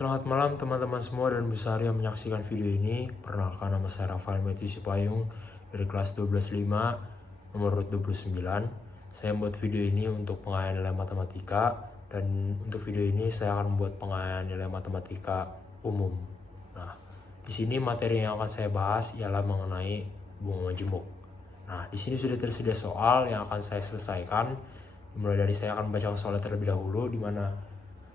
Selamat malam teman-teman semua dan besar yang menyaksikan video ini. Perkenalkan, nama saya Rafael Matthew Sipayung dari kelas 12.5 nomor 29. Saya membuat video ini untuk pengayaan nilai matematika, dan untuk video ini saya akan membuat pengayaan nilai matematika umum. Nah, di sini materi yang akan saya bahas ialah mengenai bunga majemuk. Nah, di sini sudah tersedia soal yang akan saya selesaikan. Mulai dari saya akan membacakan soalnya terlebih dahulu, di mana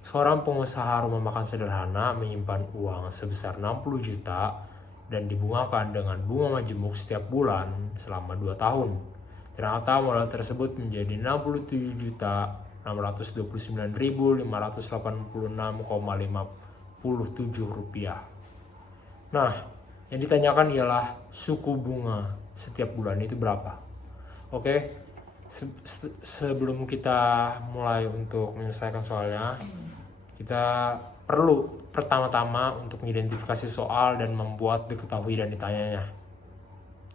seorang pengusaha rumah makan sederhana menyimpan uang sebesar 60 juta dan dibungakan dengan bunga majemuk setiap bulan selama 2 tahun. Ternyata modal tersebut menjadi 67.929.586,57 rupiah. Nah, yang ditanyakan ialah suku bunga setiap bulan itu berapa? Oke, sebelum kita mulai untuk menyelesaikan soalnya, kita perlu pertama-tama untuk mengidentifikasi soal dan membuat diketahui dan ditanyanya.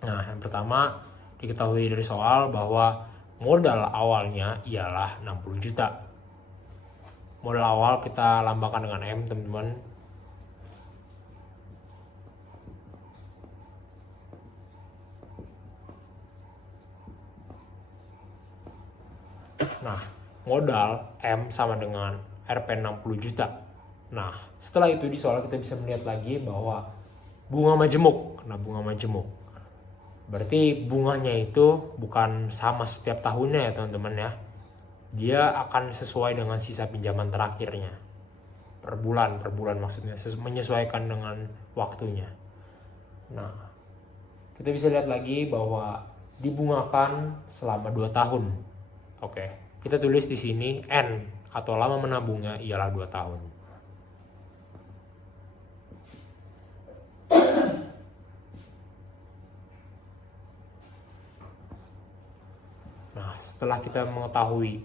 Nah, yang pertama diketahui dari soal bahwa modal awalnya ialah 60 juta. Modal awal kita lambangkan dengan M, teman-teman. Nah, modal M sama dengan Rp 60 juta. Nah, setelah itu di soal kita bisa melihat lagi bahwa bunga majemuk. Nah, bunga majemuk berarti bunganya itu bukan sama setiap tahunnya ya teman-teman ya. Dia akan sesuai dengan sisa pinjaman terakhirnya. Per bulan maksudnya, menyesuaikan dengan waktunya. Nah, kita bisa lihat lagi bahwa dibungakan selama 2 tahun. Oke, kita tulis di sini N atau lama menabungnya ialah 2 tahun. Nah, setelah kita mengetahui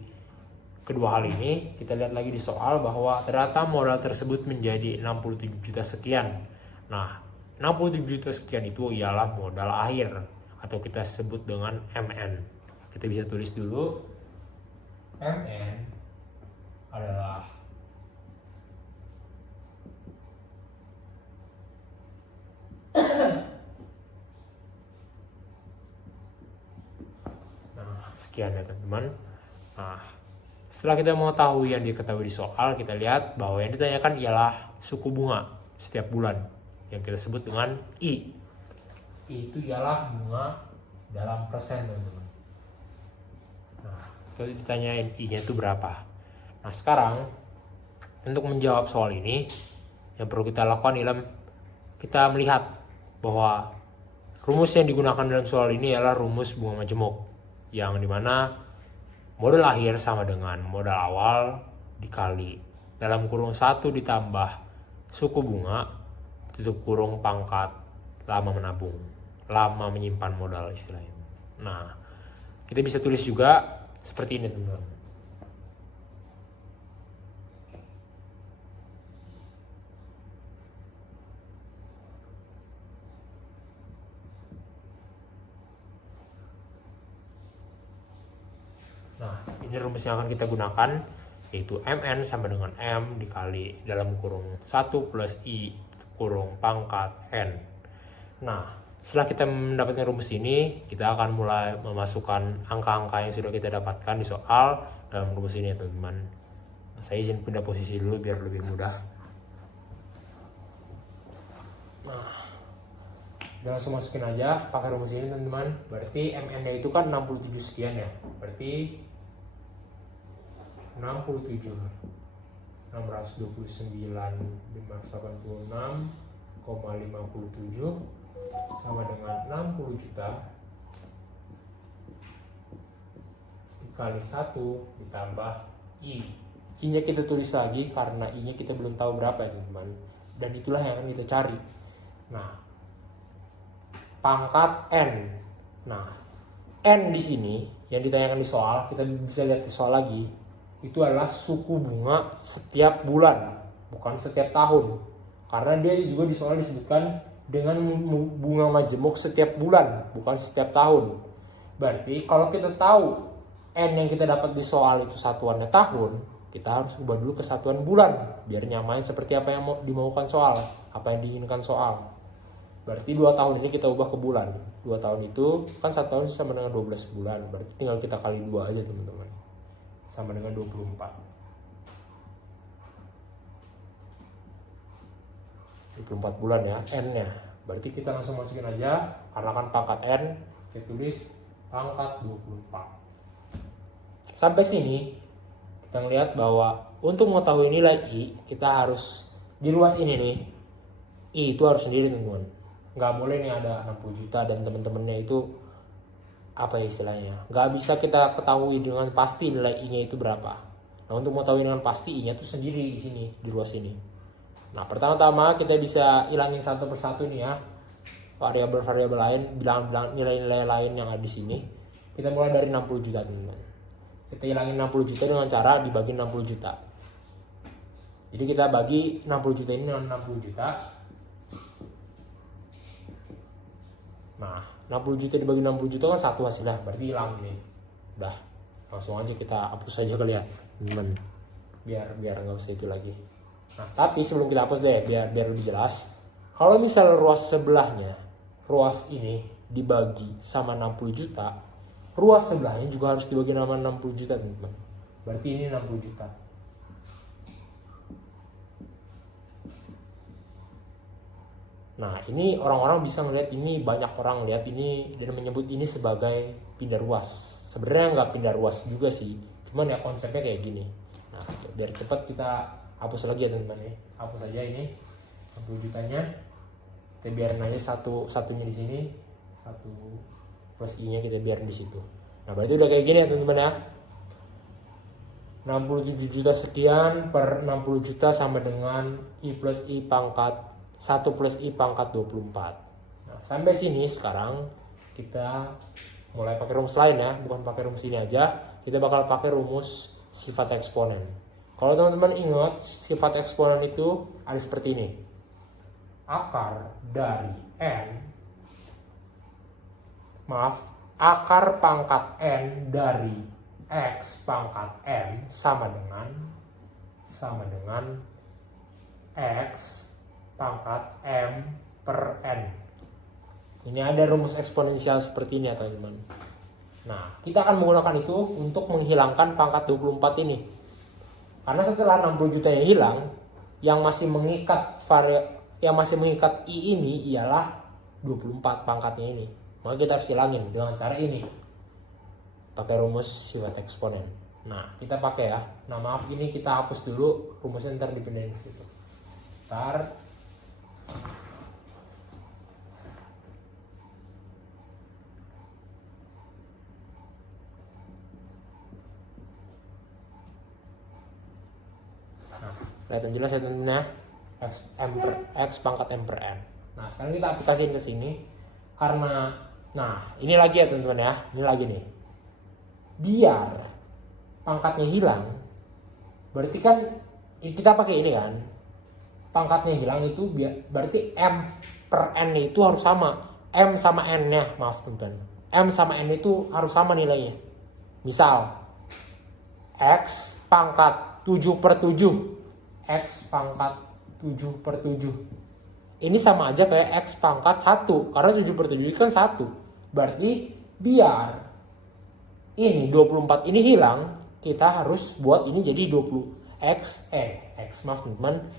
kedua hal ini, kita lihat lagi di soal bahwa ternyata modal tersebut menjadi 67 juta sekian. Nah, 67 juta sekian itu ialah modal akhir atau kita sebut dengan MN. Kita bisa tulis dulu, MN adalah sekian ya teman-teman. Nah, setelah kita mengetahui yang diketahui di soal, kita lihat bahwa yang ditanyakan ialah suku bunga setiap bulan yang kita sebut dengan I. I itu ialah bunga dalam persen teman-teman. Nah, kita ditanyain I-nya itu berapa. Nah, sekarang untuk menjawab soal ini yang perlu kita lakukan ialah kita melihat bahwa rumus yang digunakan dalam soal ini adalah rumus bunga majemuk, yang dimana modal akhir sama dengan modal awal dikali dalam kurung 1 ditambah suku bunga tutup kurung pangkat lama menabung, lama menyimpan modal istilahnya. Nah, kita bisa tulis juga seperti ini teman-teman. Nah, ini rumus yang akan kita gunakan, yaitu MN sama dengan M dikali dalam kurung 1 plus I kurung pangkat N. Nah, setelah kita mendapatkan rumus ini, kita akan mulai memasukkan angka-angka yang sudah kita dapatkan di soal dalam rumus ini ya teman-teman. Nah, saya izin pindah posisi dulu biar lebih mudah. Nah, udah langsung masukin aja pakai rumus ini teman-teman. Berarti MN-nya itu kan 67 sekian ya. Berarti 67 629.586,57 sama dengan 60 juta dikali 1 ditambah I. I-nya kita tulis lagi karena I-nya kita belum tahu berapa ya teman-teman. Dan itulah yang akan kita cari. Nah, pangkat N. Nah, N di sini yang ditanyakan di soal, kita bisa lihat di soal lagi, itu adalah suku bunga setiap bulan, bukan setiap tahun. Karena dia juga di soal disebutkan dengan bunga majemuk setiap bulan, bukan setiap tahun. Berarti kalau kita tahu N yang kita dapat di soal itu satuannya tahun, kita harus ubah dulu ke satuan bulan biar nyamain seperti apa yang mau dimaukan soal, apa yang diinginkan soal. Berarti 2 tahun ini kita ubah ke bulan. 2 tahun itu kan 1 tahun sama dengan 12 bulan. Berarti tinggal kita kali 2 aja teman-teman. Sama dengan 24. 24 bulan ya, N-nya. Berarti kita langsung masukin aja, karena kan pangkat N, kita tulis pangkat 24. Sampai sini, kita ngelihat bahwa untuk mengetahui nilai I, kita harus di ruas ini nih, I itu harus sendiri teman-teman. Nggak boleh nih ada 60 juta dan teman-temannya itu apa ya istilahnya, nggak bisa kita ketahui dengan pasti nilai I-nya itu berapa. Nah, untuk mengetahui dengan pasti I-nya itu sendiri di sini, di ruas ini. Nah, pertama-tama kita bisa hilangin satu persatu nih ya, variabel-variabel lain, bilang-bilang nilai-nilai lain yang ada di sini. Kita mulai dari 60 juta teman-teman. Kita hilangin 60 juta dengan cara dibagi 60 juta. Jadi kita bagi 60 juta ini dengan 60 juta. Nah, 60 juta dibagi 60 juta kan satu hasilnya, berarti hilang nih. Udah, langsung aja kita hapus aja kali ya, teman. Biar nggak usah itu lagi. Nah, tapi sebelum kita hapus deh, biar lebih jelas. Kalau misalnya ruas sebelahnya, ruas ini dibagi sama 60 juta, ruas sebelahnya juga harus dibagi sama 60 juta, teman-teman. Berarti ini 60 juta. Nah, ini orang-orang bisa melihat ini, banyak orang lihat ini dan menyebut ini sebagai pindah ruas. Sebenarnya nggak pindah ruas juga sih, cuman ya konsepnya kayak gini. Nah, biar cepat kita hapus lagi ya teman-teman ya. Hapus aja ini 60 jutanya. Kita biarin aja satunya di sini, 1 plus I-nya kita biarin di situ. Nah, berarti udah kayak gini ya teman-teman ya. 67 juta sekian per 60 juta sama dengan I plus I pangkat 1 plus I pangkat 24. Nah, sampai sini sekarang kita mulai pakai rumus lain ya, bukan pakai rumus ini aja. Kita bakal pakai rumus sifat eksponen. Kalau teman-teman ingat, sifat eksponen itu ada seperti ini. Akar dari akar pangkat N dari X pangkat N sama dengan X pangkat M per N. Ini ada rumus eksponensial seperti ini ya teman-teman. Nah, kita akan menggunakan itu untuk menghilangkan pangkat 24 ini. Karena setelah 60 juta yang hilang, yang masih mengikat I ini ialah 24 pangkatnya ini. Maka kita harus hilangin dengan cara ini. Pakai rumus sifat eksponen. Nah, kita pakai ya. Nah, maaf ini kita hapus dulu, rumusnya ntar dipindahin ke situ. Ntar kelihatan jelas ya teman-teman ya, X pangkat M per N. Nah, sekarang kita aplikasiin ke sini karena, nah ini lagi ya teman-teman ya, ini lagi nih, biar pangkatnya hilang, berarti kan kita pakai ini kan, pangkatnya hilang itu berarti M per N itu harus sama, M sama N nya, maaf teman-teman, M sama N itu harus sama nilainya. Misal X pangkat 7 per 7, X pangkat 7 per 7. Ini sama aja kayak X pangkat 1. Karena 7 per 7 kan 1. Berarti biar ini 24 ini hilang, kita harus buat ini jadi 20. X maaf teman-teman.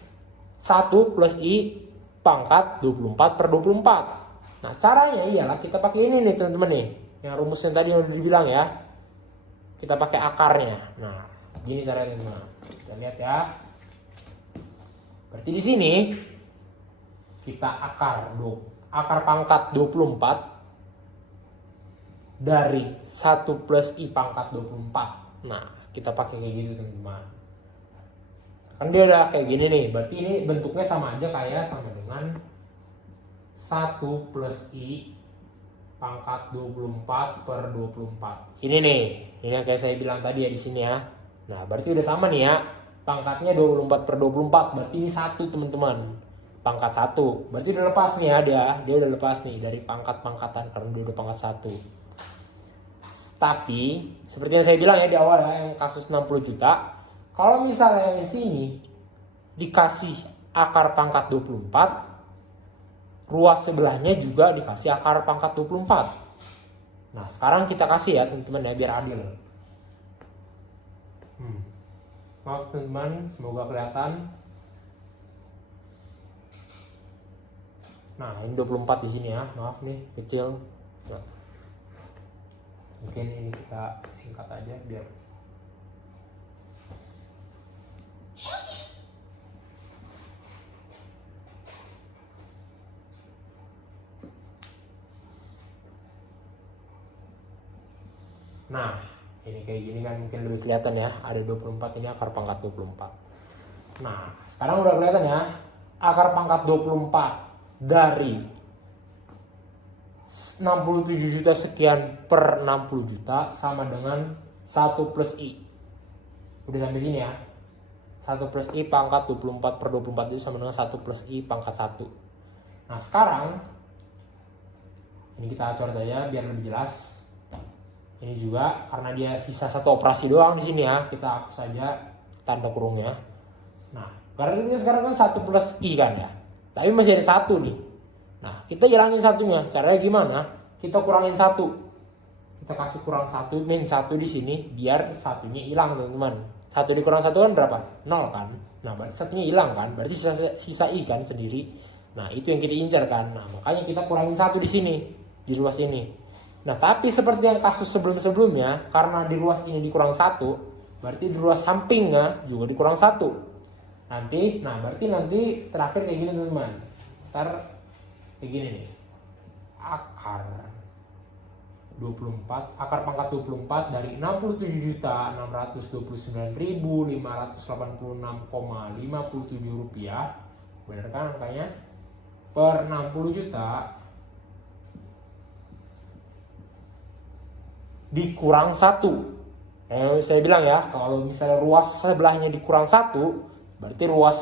1 plus I pangkat 24 per 24. Nah, caranya ialah kita pakai ini nih teman-teman nih. Yang rumusnya tadi yang udah dibilang ya. Kita pakai akarnya. Nah, gini caranya teman-teman. Kita lihat ya. Berarti di sini kita akar pangkat 24 dari 1 plus I pangkat 24. Nah, kita pakai kayak gitu teman-teman. Kan dia udah kayak gini nih. Berarti ini bentuknya sama aja kayak sama dengan 1 plus I pangkat 24 per 24. Ini nih, ini yang kayak saya bilang tadi ya di sini ya. Nah, berarti udah sama nih ya. Pangkatnya 24 per 24, berarti ini 1 teman-teman. Pangkat 1, berarti udah lepas nih ya dia udah lepas nih dari pangkat-pangkatan karena dia udah pangkat 1. Tapi, seperti yang saya bilang ya di awal ya, yang kasus 60 juta, Kalau misalnya yang sini dikasih akar pangkat 24, ruas sebelahnya juga dikasih akar pangkat 24. Nah, sekarang kita kasih ya teman-teman ya, biar adil. Maaf teman-teman, semoga kelihatan. Nah, ini 24 di sini ya, maaf nih, kecil. Nah, mungkin ini kita singkat aja biar. Nah, ini kayak gini kan mungkin lebih kelihatan ya, ada 24, ini akar pangkat 24. Nah, sekarang udah kelihatan ya, akar pangkat 24 dari 67 juta sekian per 60 juta sama dengan 1 plus I. Udah sampai sini ya. 1 plus I pangkat 24 per 24 itu sama dengan 1 plus I pangkat 1. Nah, sekarang ini kita coret aja biar lebih jelas. Ini juga karena dia sisa satu operasi doang di sini ya, kita hapus saja tanda kurungnya. Nah, karena ini sekarang kan 1 plus I kan ya, tapi masih ada 1 nih. Nah, kita hilangin satunya. Caranya gimana? Kita kurangin 1. Kita kasih kurang 1, min 1 di sini biar satunya hilang teman-teman. 1 dikurang 1 kan berapa? 0 kan. Nah, berarti satunya hilang kan, berarti sisa I kan sendiri. Nah, itu yang kita incar kan. Nah, makanya kita kurangin 1 di sini, di ruas ini. Nah, tapi seperti yang kasus sebelum-sebelumnya, karena di ruas ini dikurang 1, berarti di ruas sampingnya juga dikurang 1. Nanti, berarti nanti terakhir kayak gini teman-teman. Ntar kayak gini nih. Akar 24, akar pangkat 24 dari 67.629.586,57 rupiah. Benar kan angkanya? Per 60 juta dikurang 1. Saya bilang ya, kalau misalnya ruas sebelahnya dikurang 1, berarti ruas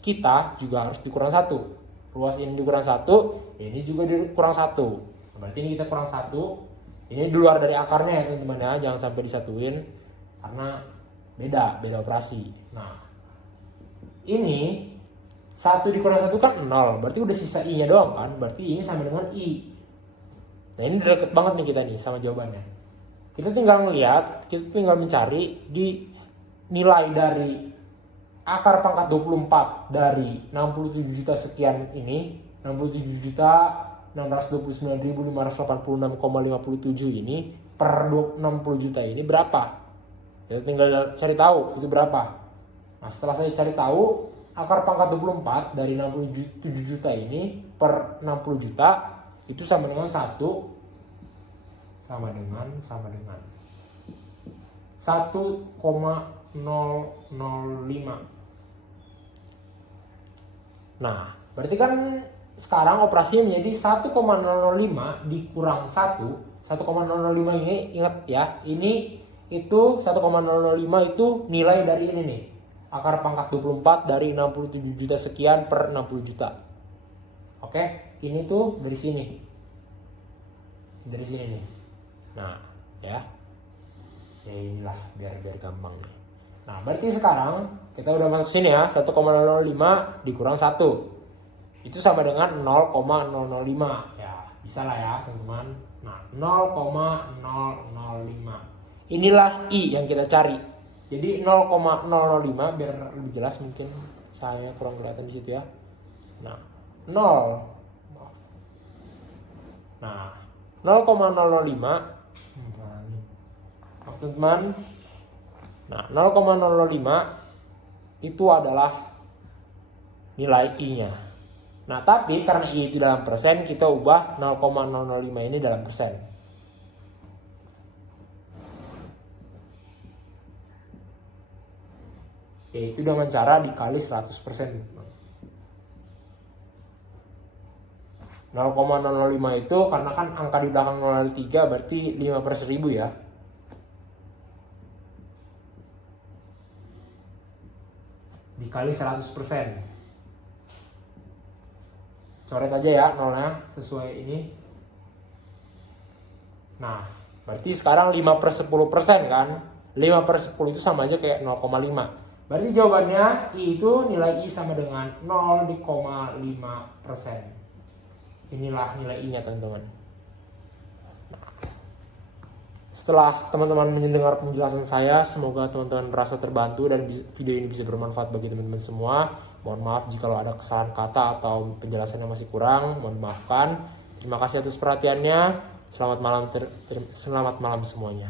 kita juga harus dikurang 1. Ruas ini dikurang 1, ini juga dikurang 1. Berarti ini kita kurang 1. Ini di luar dari akarnya ya teman-teman ya, jangan sampai disatuin karena beda operasi. Nah, ini 1 dikurang 1 kan 0, berarti udah sisa I nya doang kan, berarti ini sama dengan I. Nah, ini deket banget nih kita nih sama jawabannya. Kita tinggal ngeliat, kita tinggal mencari di nilai dari akar pangkat 24 dari 67 juta sekian ini, 67.629.586,57 ini per 60 juta ini berapa? Kita tinggal cari tahu itu berapa. Nah, setelah saya cari tahu akar pangkat 24 dari 67 juta ini per 60 juta itu sama dengan 1 sama dengan 1,005. Nah, berarti kan sekarang operasinya menjadi 1,005 dikurang 1. 1,005 ini ingat ya, ini itu 1,005 itu nilai dari ini nih. Akar pangkat 24 dari 67 juta sekian per 60 juta. Oke, ini tuh dari sini. Dari sini nih. Nah, ya inilah biar gampang nih. Nah, berarti sekarang kita udah masuk sini ya, 1,005 dikurang 1 itu sama dengan 0,005 ya, bisa lah ya teman-teman. Nah, 0,005 inilah I yang kita cari. Jadi 0,005 biar lebih jelas, mungkin saya kurang kelihatan di situ ya. Nah, 0. Nah, 0,005 teman-teman. Nah, 0,005 itu adalah nilai I-nya. Nah, tapi karena I itu dalam persen, kita ubah 0,005 ini dalam persen. Oke, itu dengan cara dikali 100%. 0,005 itu karena kan angka di belakang 0,3 berarti 5/1000 ya. Dikali 100%. Coret aja ya nolnya sesuai ini. Nah, berarti sekarang 5/10% kan. 5/10 itu sama aja kayak 0,5. Berarti jawabannya I itu nilai I sama dengan 0,5%. Inilah nilai I-nya teman-teman. Setelah teman-teman mendengar penjelasan saya, semoga teman-teman merasa terbantu dan video ini bisa bermanfaat bagi teman-teman semua. Mohon maaf jika ada kesalahan kata atau penjelasan yang masih kurang, mohon maafkan. Terima kasih atas perhatiannya. Selamat malam semuanya.